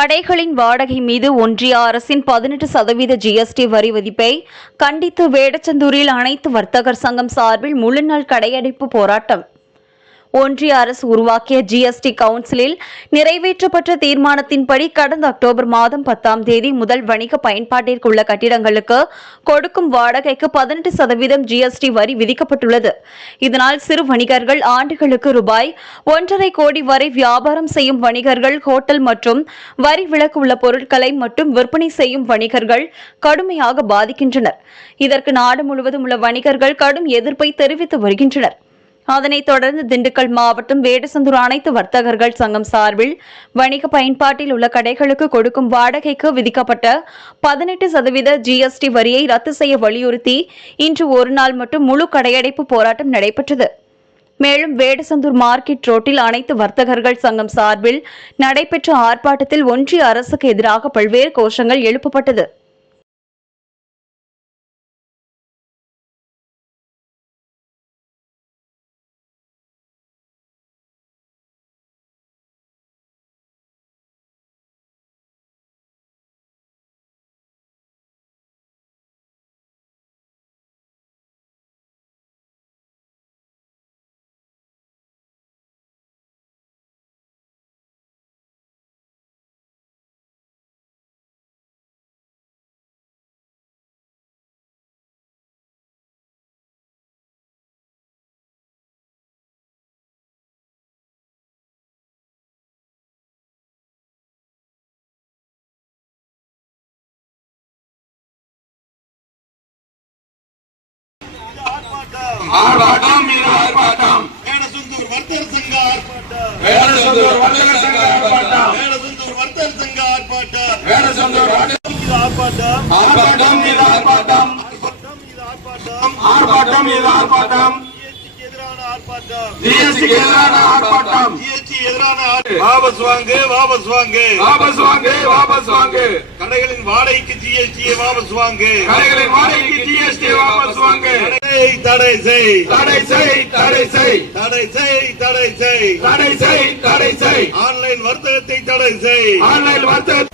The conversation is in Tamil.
கடைகளின் வாடகை மீது ஒன்றிய அரசின் 18% ஜிஎஸ்டி வரி விதிப்பை கண்டித்து வேடச்சந்தூரில் அனைத்து வர்த்தகர் சங்கம் சார்பில் முழுநாள் கடையடைப்பு போராட்டம். ஒன்றிய அரசு உருவாக்கிய ஜிஎஸ்டி கவுன்சிலில் நிறைவேற்றப்பட்ட தீர்மானத்தின்படி கடந்த அக்டோபர் மாதம் 10ஆம் தேதி முதல் வணிக பயன்பாட்டிற்குள்ள கட்டிடங்களுக்கு கொடுக்கும் வாடகைக்கு 18% ஜிஎஸ்டி வரி விதிக்கப்பட்டுள்ளது. இதனால் சிறு வணிகர்கள் ஆண்டுகளுக்கு ரூபாய் 1.5 கோடி வரை வியாபாரம் செய்யும் வணிகர்கள், ஹோட்டல் மற்றும் வரி விலக்கு உள்ள பொருட்களை மட்டும் விற்பனை செய்யும் வணிகர்கள் கடுமையாக பாதிக்கின்றனர். இதற்கு நாடு முழுவதும் உள்ள வணிகர்கள் கடும் எதிர்ப்பை தெரிவித்து வருகின்றனர். அதனைத் தொடர்ந்து திண்டுக்கல் மாவட்டம் வேடசந்தூர் அனைத்து வர்த்தகர்கள் சங்கம் சார்பில் வணிக பயன்பாட்டில் உள்ள கடைகளுக்கு கொடுக்கும் வாடகைக்கு விதிக்கப்பட்ட 18% ஜிஎஸ்டி வரியை ரத்து செய்ய வலியுறுத்தி இன்று ஒரு நாள் மட்டும் முழு கடையடைப்பு போராட்டம் நடைபெற்றது. மேலும் வேடசந்தூர் மார்க்கெட் ரோட்டில் அனைத்து வர்த்தகர்கள் சங்கம் சார்பில் நடைபெற்ற ஆர்ப்பாட்டத்தில் ஒன்றிய அரசுக்கு எதிராக பல்வேறு கோஷங்கள் எழுப்பப்பட்டது. ஆர்ப்பாட்டம் மீது ஆர்ப்பாட்டம். வேடசந்தூர் வர்த்தகர் சங்க ஆர்ப்பாட்டம். வேடசந்தூர் வர்த்தகர் சங்க ஆர்ப்பாட்டம். வேடசந்தூர் வர்த்தகர் சங்க ஆர்ப்பாட்டம். வேடசந்தூர் ஆர்ப்பாட்டம். ஆர்ப்பாட்டம் மீது ஆர்ப்பாட்டம். ஆர்ப்பாட்டம் மீது ஆர்ப்பாட்டம். ஜிஎஸ்டிக்கு எதிரான ஆர்ப்பாட்டம். ஜிஎஸ்டி எதிரான வாபஸ் வாங்கு, வாபஸ் வாங்கு, வாபஸ் வாங்கு, வாபஸ் வாங்கு. கடைகளின் வாடகைக்கு ஜிஎஸ்டியை வாபஸ் வாங்கு. கடைகளின் வாடகைக்கு ஜிஎஸ்டி வாபஸ் வாங்கு. தடை செய், தடை செய், தடை செய், தடை செய், தடை செய், தடை செய், தடை செய். ஆன்லைன் வர்த்தகத்தை தடை செய். ஆன்லைன் வர்த்தக